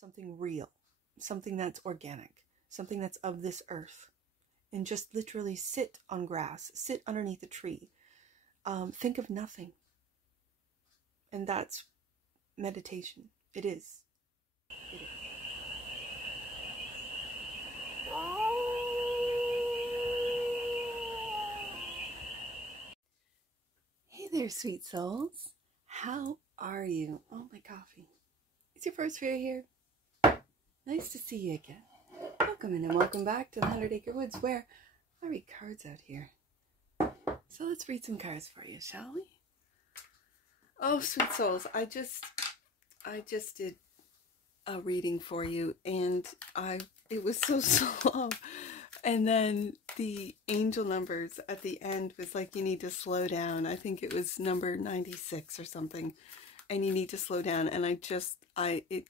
something real, something that's organic, something that's of this earth, and just literally sit on grass, sit underneath a tree, think of nothing. And that's meditation. It is. It is. Hey there, sweet souls. How are you? Oh, my coffee. It's your first fair here. Nice to see you again. Welcome in and welcome back to the 100 Acre Woods, where I read cards out here. So let's read some cards for you, shall we? Oh, sweet souls, I just did a reading for you, and it was so slow. And then the angel numbers at the end was like, you need to slow down. I think it was number 96 or something. And you need to slow down. And it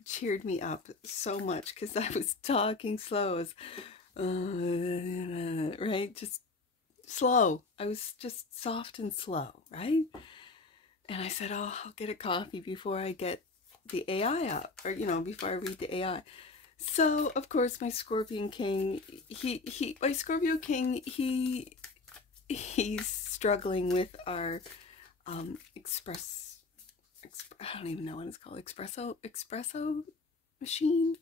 cheered me up so much because I was talking slow, right? Just slow. I was just soft and slow, right? And I said, oh, I'll get a coffee before I get the AI up, or, before I read the AI. So, of course, my Scorpion King, my Scorpio King, he's struggling with our, I don't even know what it's called, espresso machine.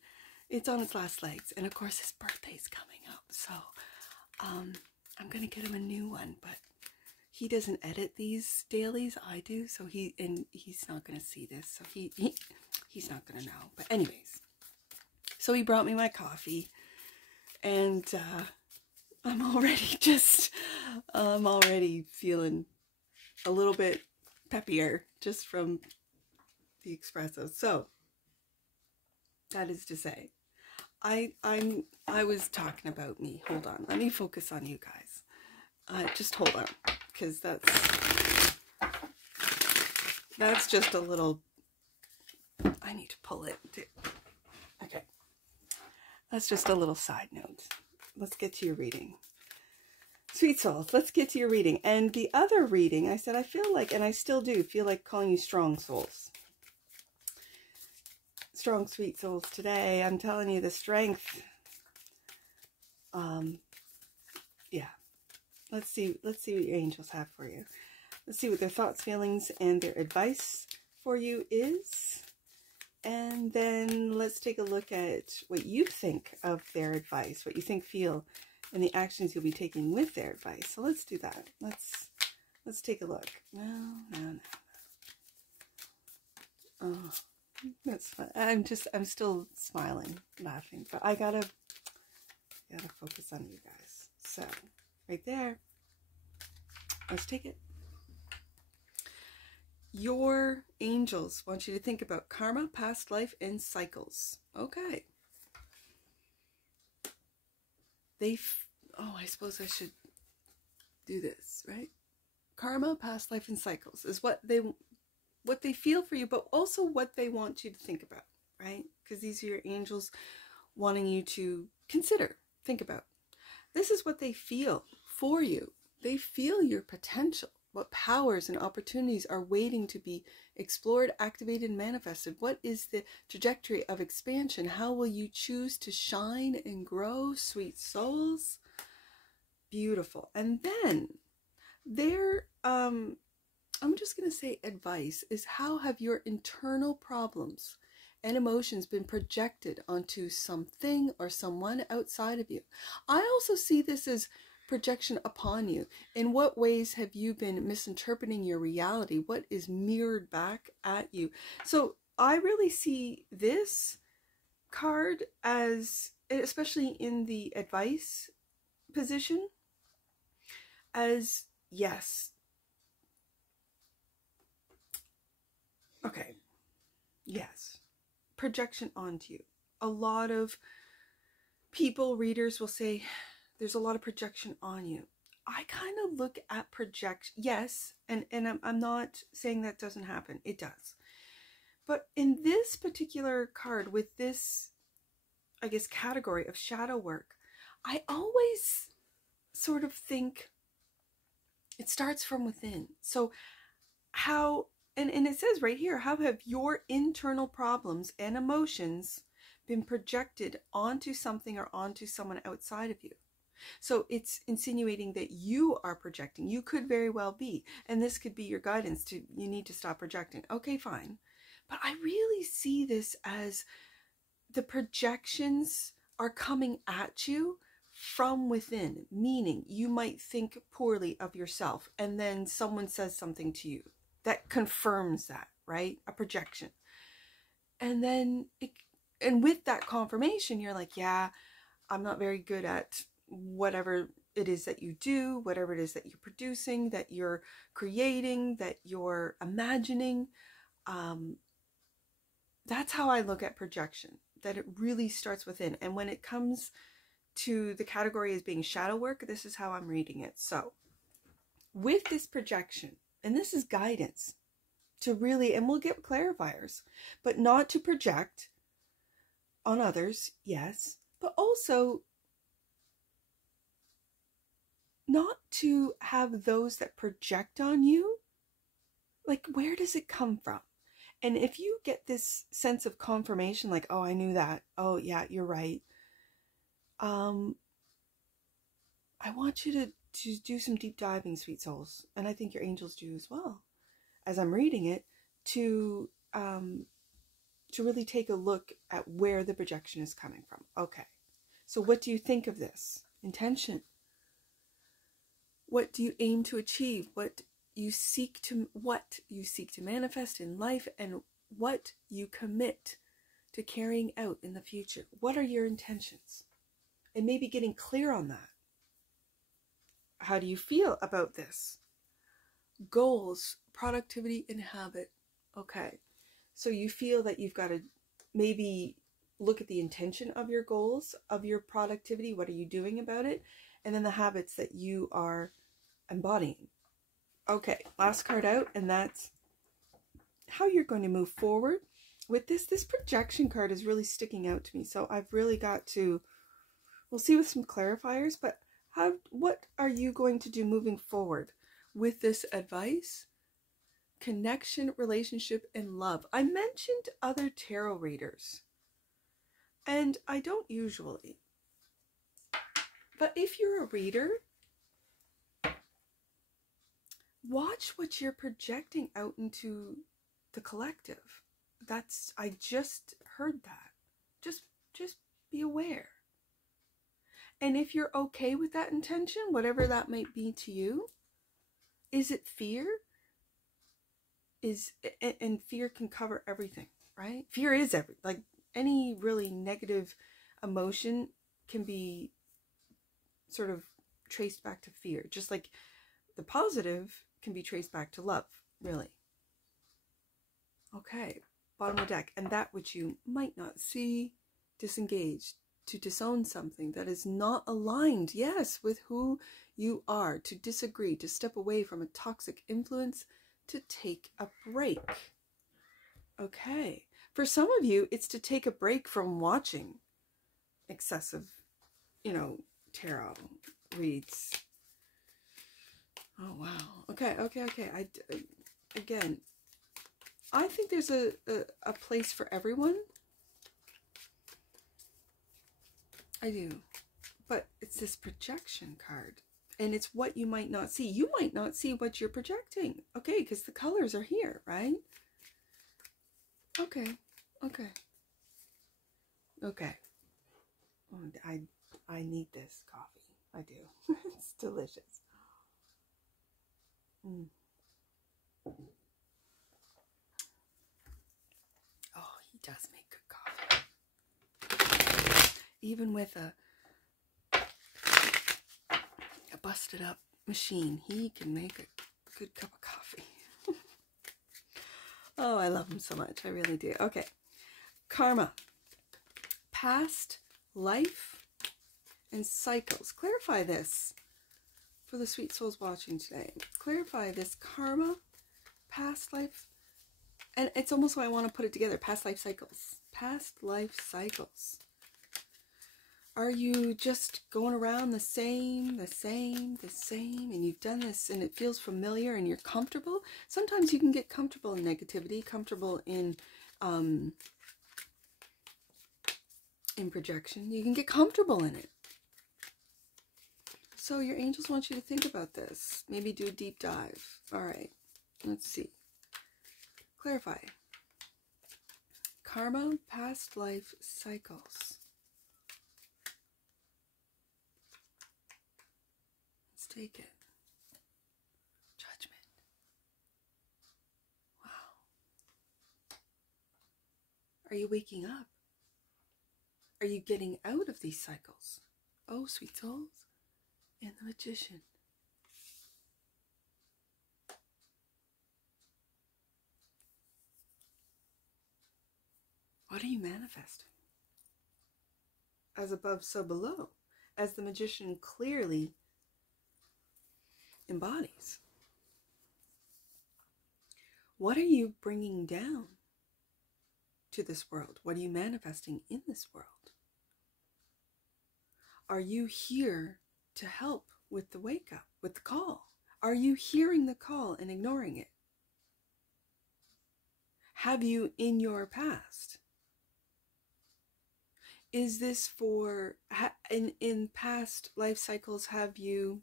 It's on its last legs, and of course his birthday's coming up, so I'm gonna get him a new one, but he doesn't edit these dailies, I do, so he's not gonna see this, so he's not gonna know. But anyways, so he brought me my coffee, and I'm already feeling a little bit peppier just from the espresso. So that is to say, I was talking about me. Hold on, let me focus on you guys. Just hold on, because that's just a little. I need to pull it. Okay, that's just a little side note. Let's get to your reading. Sweet souls, let's get to your reading. And the other reading, I said, I feel like, and I still do, feel like calling you strong souls. Strong, sweet souls today. I'm telling you the strength. Yeah. Let's see what your angels have for you. Let's see what their thoughts, feelings, and their advice for you is. And then let's take a look at what you think of their advice, what you think, feel, and the actions you'll be taking with their advice. So let's do that. Let's take a look. No. Oh, that's fun. I'm still smiling, laughing, but I gotta focus on you guys. So right there, let's take it. Your angels want you to think about karma, past life, and cycles. Okay. I suppose I should do this, right? Karma, past life, and cycles is what they feel for you, but also what they want you to think about, right? Because these are your angels wanting you to consider, think about. This is what they feel for you. They feel your potential. What powers and opportunities are waiting to be explored, activated, and manifested? What is the trajectory of expansion? How will you choose to shine and grow, sweet souls? Beautiful. And then their, I'm just going to say advice is, how have your internal problems and emotions been projected onto something or someone outside of you? I also see this as projection upon you. In what ways have you been misinterpreting your reality? What is mirrored back at you? So I really see this card as, especially in the advice position, as yes. Okay. Yes. Projection onto you. A lot of people, readers will say, there's a lot of projection on you. I kind of look at projection, yes, and I'm not saying that doesn't happen. It does. But in this particular card, with this, I guess, category of shadow work, I always sort of think it starts from within. So how, and it says right here, how have your internal problems and emotions been projected onto something or onto someone outside of you. So it's insinuating that you are projecting. You could very well be. And this could be your guidance to, you need to stop projecting. Okay, fine. But I really see this as the projections are coming at you from within, meaning you might think poorly of yourself and then someone says something to you that confirms that, right? A projection. And then, and with that confirmation, you're like, yeah, I'm not very good at whatever it is that you do, whatever it is that you're producing, that you're creating, that you're imagining. That's how I look at projection, that it really starts within. And when it comes to the category as being shadow work, this is how I'm reading it. So with this projection, and this is guidance to really, and we'll get clarifiers, but not to project on others, yes, but also not to have those that project on you. Like, where does it come from? And if you get this sense of confirmation, like, oh, I knew that. Oh, yeah, you're right. I want you to do some deep diving, sweet souls. And I think your angels do as well. As I'm reading it, to really take a look at where the projection is coming from. Okay. So what do you think of this? Intention. What do you aim to achieve? What you seek to manifest in life, and what you commit to carrying out in the future. What are your intentions? And maybe getting clear on that. How do you feel about this? Goals, productivity, and habit. Okay. So you feel that you've got to maybe look at the intention of your goals, of your productivity. What are you doing about it? And then the habits that you are embodying. Okay, last card out, and that's how you're going to move forward with this. This projection card is really sticking out to me, so I've really got to, we'll see with some clarifiers, but what are you going to do moving forward with this advice? Connection, relationship, and love. I mentioned other tarot readers, and I don't usually, but if you're a reader, watch what you're projecting out into the collective. I just heard that. Just be aware. And if you're okay with that intention, whatever that might be to you, is it fear? And fear can cover everything, right? Fear is everything. Like, any really negative emotion can be sort of traced back to fear. Just like the positive can be traced back to love, really. Okay, bottom of the deck. And that which you might not see, disengage, to disown something that is not aligned, yes, with who you are, to disagree, to step away from a toxic influence, to take a break. Okay, for some of you, it's to take a break from watching excessive, tarot reads. Oh, wow. Okay. Again, I think there's a place for everyone. I do. But it's this projection card. And it's what you might not see. You might not see what you're projecting. Okay, because the colors are here, right? Okay. Oh, I need this coffee. I do. It's delicious. Oh, he does make good coffee. Even with a busted up machine, he can make a good cup of coffee. Oh, I love him so much. I really do. Okay. Karma. Past life and cycles. Clarify this for the sweet souls watching today. Clarify this karma, past life, and it's almost why I want to put it together. Past life cycles. Past life cycles. Are you just going around the same, and you've done this and it feels familiar and you're comfortable? Sometimes you can get comfortable in negativity, comfortable in in projection. You can get comfortable in it. So your angels want you to think about this. Maybe do a deep dive. All right, let's see. Clarify. Karma, past life cycles. Let's take it. Judgment. Wow. Are you waking up? Are you getting out of these cycles? Oh, sweet souls. And the Magician. What are you manifesting? As above, so below. As the Magician clearly embodies. What are you bringing down to this world? What are you manifesting in this world? Are you here to help with the wake up, with the call? Are you hearing the call and ignoring it? Have you in your past? Is this for, in past life cycles, have you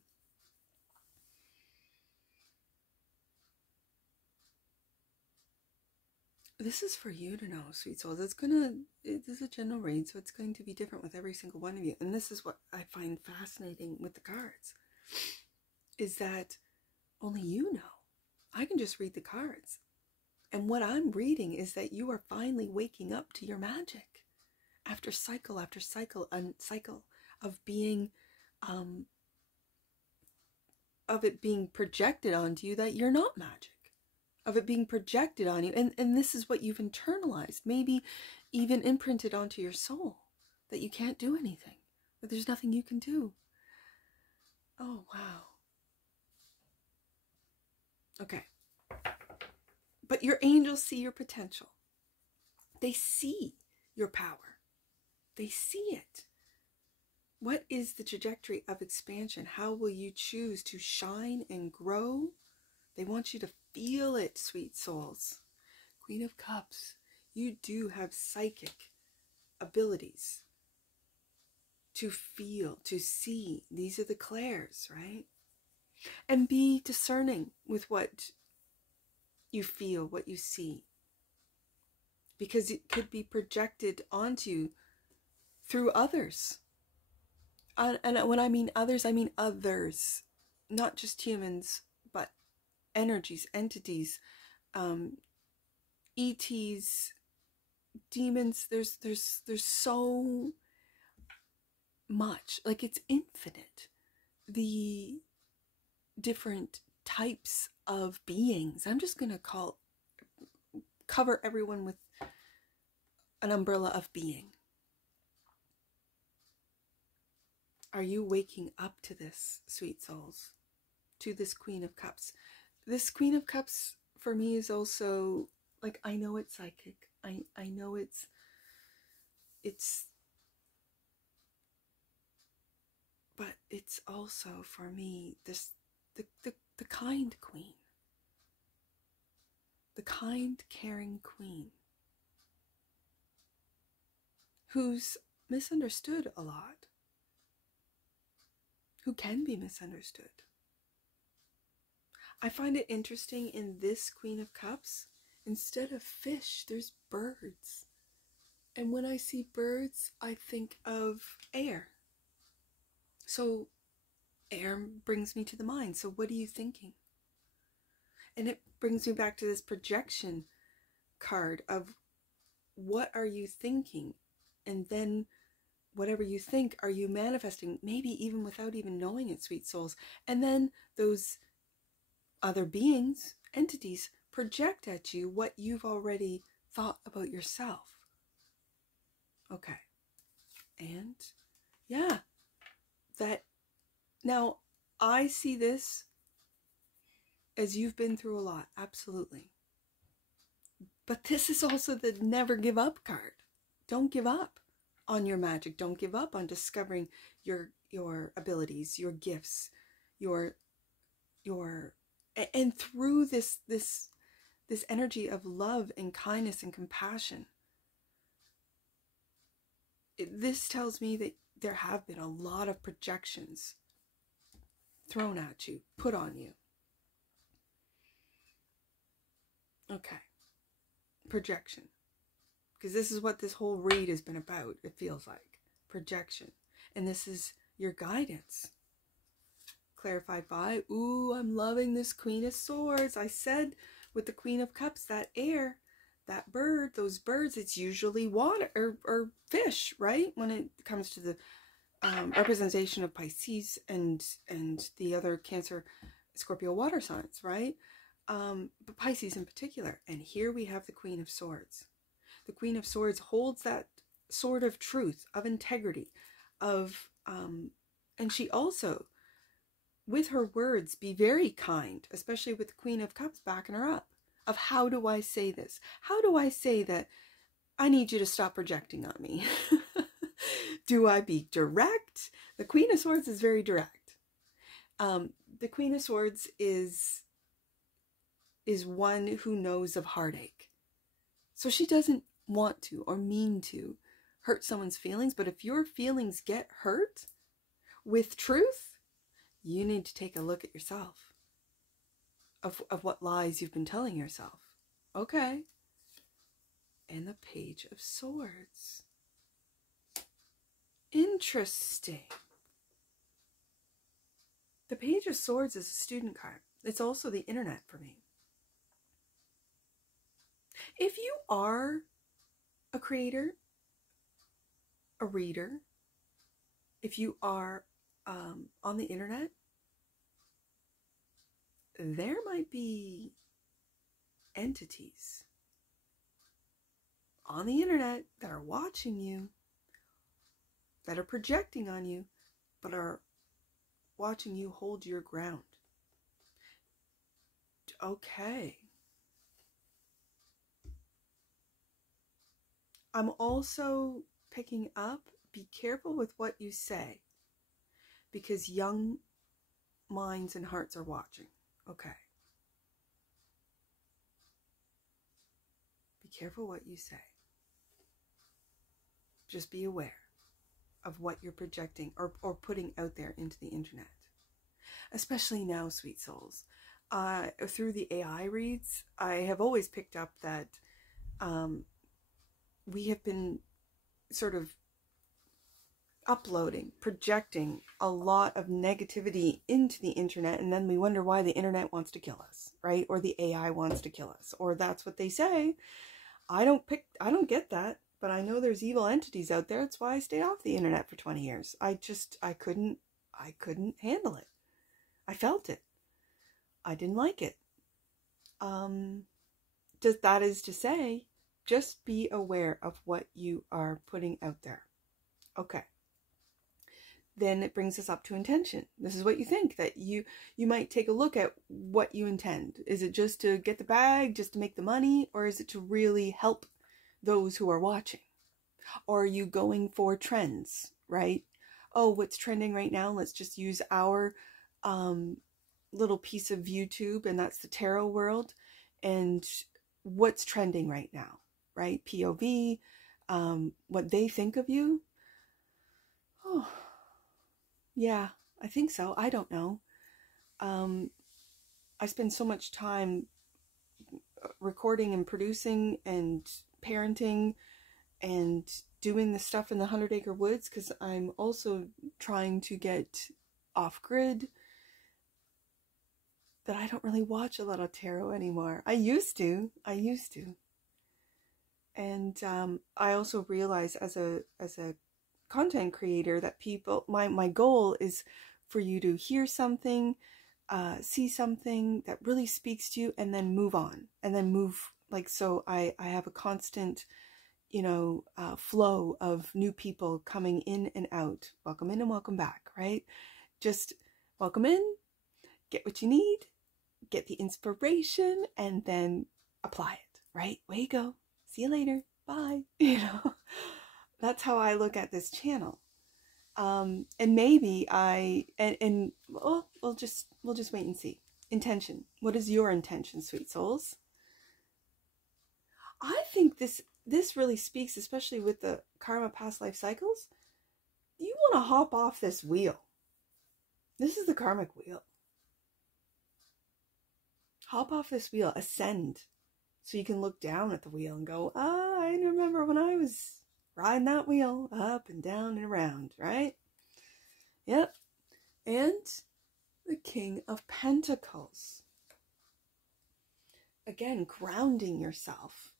this is for you to know, sweet souls. This is a general read, so it's going to be different with every single one of you. And this is what I find fascinating with the cards, is that only you know. I can just read the cards. And what I'm reading is that you are finally waking up to your magic. After cycle after cycle, a cycle of being, of it being projected onto you that you're not magic. Of it being projected on you, and this is what you've internalized, maybe even imprinted onto your soul, that you can't do anything, that there's nothing you can do. Oh, wow. Okay. But your angels see your potential. They see your power. They see it. What is the trajectory of expansion? How will you choose to shine and grow? They want you to feel it, sweet souls. Queen of Cups, you do have psychic abilities to feel, to see. These are the clairs, right? And be discerning with what you feel, what you see. Because it could be projected onto you through others. And when I mean others, I mean others. Not just humans, but energies, entities, ETs, demons. There's so much, like it's infinite, the different types of beings. I'm just gonna cover everyone with an umbrella of being. Are you waking up to this, sweet souls? To this Queen of Cups? This Queen of Cups for me is also, like, I know it's psychic. I know it's but it's also for me this the kind queen. The kind, caring queen. Who's misunderstood a lot. Who can be misunderstood. I find it interesting in this Queen of Cups, instead of fish, there's birds. And when I see birds, I think of air. So air brings me to the mind. So what are you thinking? And it brings me back to this projection card of what are you thinking? And then whatever you think, are you manifesting? Maybe even without even knowing it, sweet souls. And then those other beings, entities, project at you what you've already thought about yourself. Okay. And yeah, that now I see this as you've been through a lot, absolutely. But this is also the never give up card. Don't give up on your magic. Don't give up on discovering your abilities, your gifts, and through this energy of love and kindness and compassion, this tells me that there have been a lot of projections thrown at you, put on you. Okay. Projection. Because this is what this whole read has been about, it feels like. Projection. And this is your guidance. Clarified by, ooh, I'm loving this Queen of Swords. I said with the Queen of Cups, that air, that bird, those birds, it's usually water or fish, right? When it comes to the representation of Pisces and the other Cancer, Scorpio water signs, right? But Pisces in particular. And here we have the Queen of Swords. The Queen of Swords holds that sword of truth, of integrity, of, and she also, with her words, be very kind, especially with the Queen of Cups backing her up, of how do I say this? How do I say that I need you to stop projecting on me? Do I be direct? The Queen of Swords is very direct. The Queen of Swords is one who knows of heartache. So she doesn't want to or mean to hurt someone's feelings, but if your feelings get hurt with truth, you need to take a look at yourself, of what lies you've been telling yourself. Okay. And the Page of Swords. Interesting. The Page of Swords is a student card. It's also the internet for me. If you are a creator, a reader, if you are on the internet, there might be entities on the internet that are watching you, that are projecting on you, but are watching you hold your ground. Okay. I'm also picking up, be careful with what you say, because young minds and hearts are watching. Okay. Be careful what you say. Just be aware of what you're projecting or putting out there into the internet. Especially now, sweet souls. Through the AI reads, I have always picked up that we have been sort of uploading, projecting a lot of negativity into the internet, and then we wonder why the internet wants to kill us, right? Or the AI wants to kill us, or that's what they say. I don't get that, but I know there's evil entities out there. That's why I stayed off the internet for 20 years. I couldn't handle it. I felt it. I didn't like it. That is to say, just be aware of what you are putting out there. Okay. Then it brings us up to intention. This is what you think, that you might take a look at what you intend. Is it just to get the bag, just to make the money, or is it to really help those who are watching? Or are you going for trends, right? Oh, what's trending right now? Let's just use our little piece of YouTube, and that's the tarot world. And what's trending right now, right? POV, what they think of you. Oh, yeah, I think so. I don't know. I spend so much time recording and producing and parenting and doing the stuff in the 100-acre woods, because I'm also trying to get off grid, that I don't really watch a lot of tarot anymore. I used to. And I also realize as a content creator that people, my goal is for you to hear something, see something that really speaks to you, and then move on, and then move, like, so I have a constant, flow of new people coming in and out. Welcome in and welcome back, right? Just welcome in, get what you need, get the inspiration, and then apply it, right? Way you go. See you later. Bye. That's how I look at this channel. And maybe we'll just wait and see. Intention. What is your intention, sweet souls? I think this this really speaks, especially with the karma past life cycles. You want to hop off this wheel. This is the karmic wheel. Hop off this wheel, ascend, so you can look down at the wheel and go, I remember when I was riding that wheel up and down and around, right? Yep. And the King of Pentacles. Again, grounding yourself,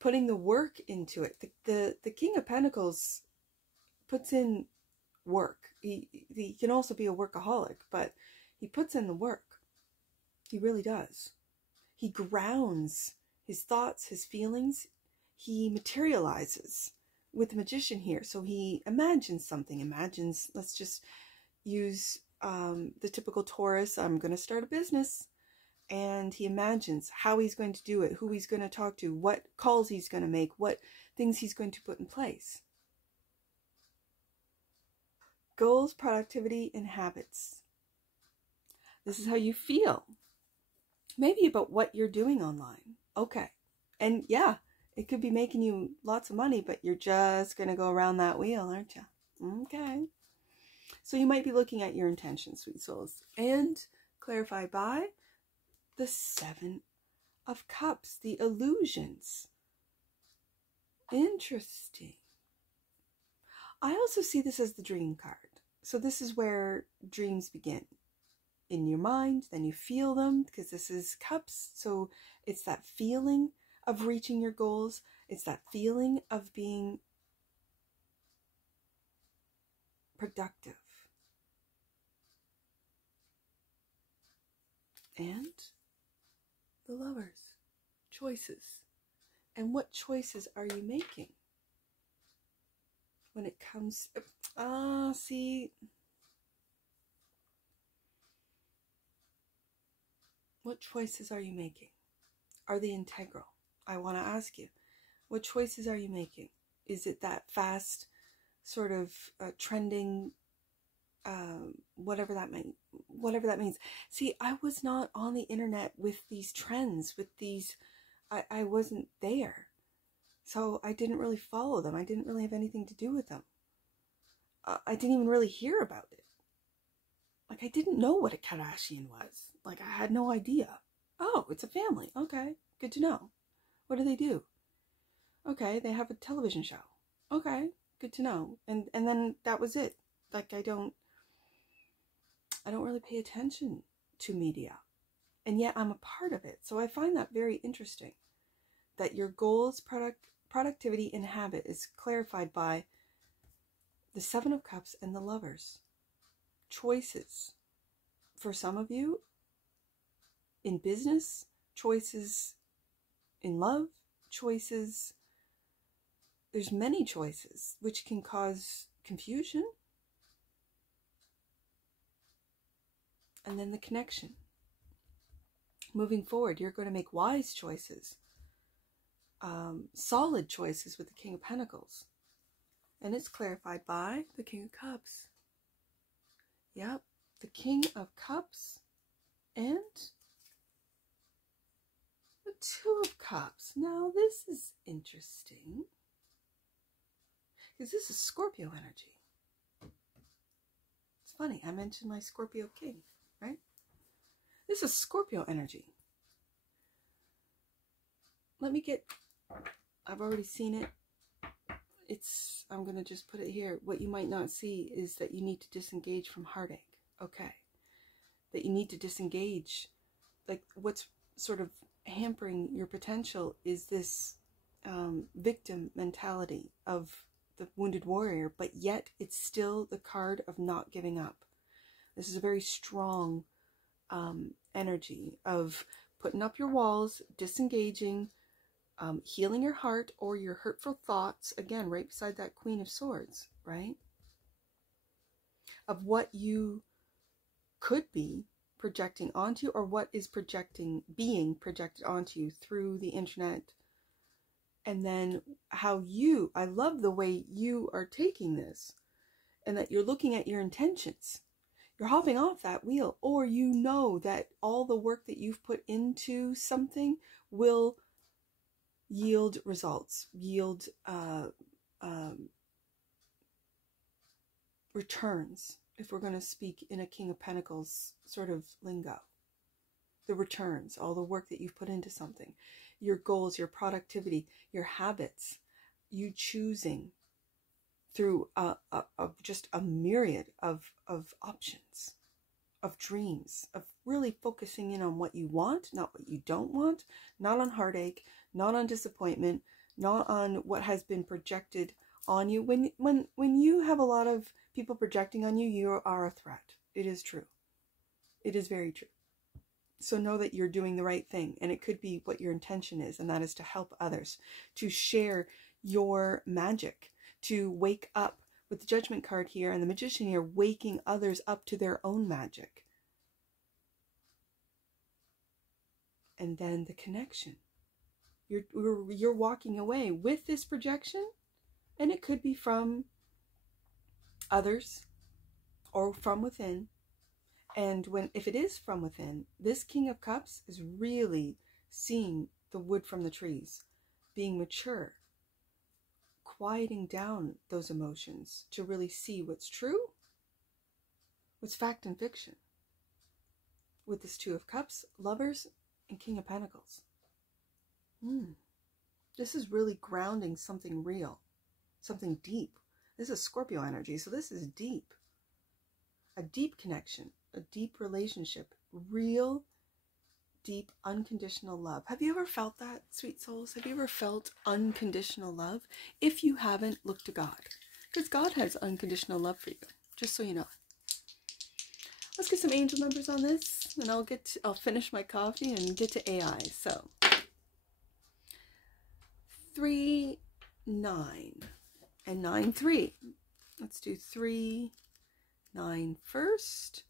putting the work into it. The King of Pentacles puts in work. He can also be a workaholic, but he puts in the work. He really does. He grounds his thoughts, his feelings. He materializes with the Magician here. So he imagines something. Let's just use the typical Taurus. I'm going to start a business. And he imagines how he's going to do it, who he's going to talk to, what calls he's going to make, what things he's going to put in place. Goals, productivity, and habits. This is how you feel. Maybe about what you're doing online. Okay. And yeah, it could be making you lots of money, but you're just going to go around that wheel, aren't you? Okay. So you might be looking at your intentions, sweet souls. And clarified by the Seven of Cups, the illusions. Interesting. I also see this as the dream card. So this is where dreams begin. In your mind, then you feel them, because this is cups. So it's that feeling of reaching your goals. It's that feeling of being productive. And the Lovers, choices. And what choices are you making when it comes, see, what choices are you making? Are they integral? I want to ask you, what choices are you making? Is it that fast sort of trending, whatever that means. See, I was not on the internet with these trends, with these, I wasn't there. So I didn't really follow them. I didn't really have anything to do with them. I didn't even really hear about it. Like, I didn't know what a Kardashian was. Like, I had no idea. Oh, it's a family. Okay, good to know. What do they do? Okay, they have a television show. Okay, good to know. And then that was it. Like, I don't really pay attention to media. And yet I'm a part of it. So I find that very interesting. That your goals, productivity, and habit is clarified by the Seven of Cups and the Lovers. Choices. For some of you, in business, choices in love, choices. There's many choices, which can cause confusion. And then the connection. Moving forward, you're going to make wise choices. Solid choices with the King of Pentacles. And it's clarified by the King of Cups. Yep, the King of Cups and the Two of Cups. Now this is interesting, because this is Scorpio energy. It's funny, I mentioned my Scorpio King, right? This is Scorpio energy. Let me get, I've already seen it. I'm going to just put it here. What you might not see is that you need to disengage from heartache. Okay. That you need to disengage. Like, what's sort of hampering your potential is this victim mentality of the wounded warrior, but yet it's still the card of not giving up. This is a very strong energy of putting up your walls, disengaging, healing your heart or your hurtful thoughts, again, right beside that Queen of Swords, right? Of what you could be projecting onto you, or what is being projected onto you through the internet. And then how I love the way you are taking this, and that you're looking at your intentions. You're hopping off that wheel, or you know that all the work that you've put into something will yield results, yield returns, if we're going to speak in a King of Pentacles sort of lingo. The returns, all the work that you've put into something, your goals, your productivity, your habits, you choosing through just a myriad of options, of dreams, of really focusing in on what you want, not what you don't want, not on heartache, not on disappointment, not on what has been projected on you. When you have a lot of people projecting on you, you are a threat. It is true. It is very true. So know that you're doing the right thing, and it could be what your intention is, and that is to help others, to share your magic, to wake up with the Judgment card here and the Magician here, waking others up to their own magic. And then the connection. You're walking away with this projection, and it could be from others or from within. And if it is from within, this King of Cups is really seeing the wood from the trees, being mature, quieting down those emotions to really see what's true, what's fact and fiction. With this Two of Cups, Lovers, and King of Pentacles. This is really grounding something real, something deep. This is Scorpio energy, so this is deep. A deep connection, a deep relationship, real, deep, unconditional love. Have you ever felt that, sweet souls? Have you ever felt unconditional love? If you haven't, look to God, because God has unconditional love for you, just so you know. Let's get some angel numbers on this, and I'll finish my coffee and get to AI. So 3, 9, and 9, 3. Let's do 3, 9 first.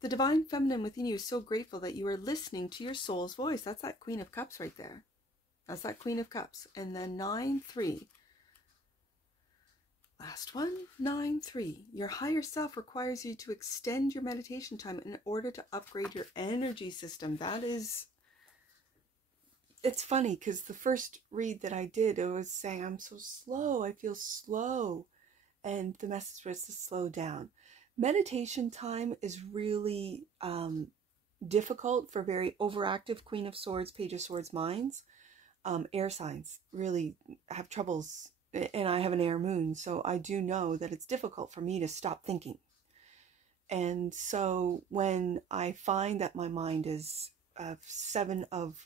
The divine feminine within you is so grateful that you are listening to your soul's voice. That's that Queen of Cups right there. That's that Queen of Cups. And then 9, 3. Last one, 9, 3. Your higher self requires you to extend your meditation time in order to upgrade your energy system. That is, it's funny because the first read that I did, it was saying, I'm so slow, I feel slow. And the message was to slow down. Meditation time is really difficult for very overactive Queen of Swords, Page of Swords minds. Air signs really have troubles, and I have an air moon, so I do know that it's difficult for me to stop thinking. And so when I find that my mind is 7 of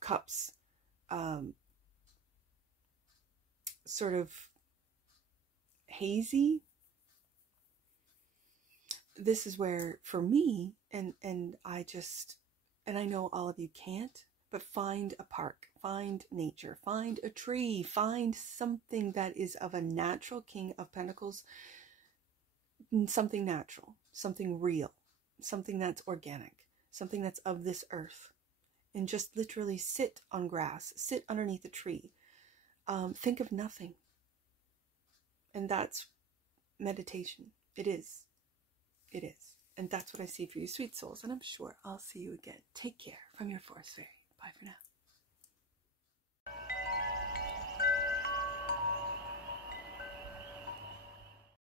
Cups, sort of hazy, this is where, for me, and I know all of you can't, but find a park, find nature, find a tree, find something that is of a natural King of Pentacles, something natural, something real, something that's organic, something that's of this earth, and just literally sit on grass, sit underneath a tree, think of nothing. And that's meditation. It is. It is. And that's what I see for you, sweet souls. And I'm sure I'll see you again. Take care from your Forest Fairy. Bye for now.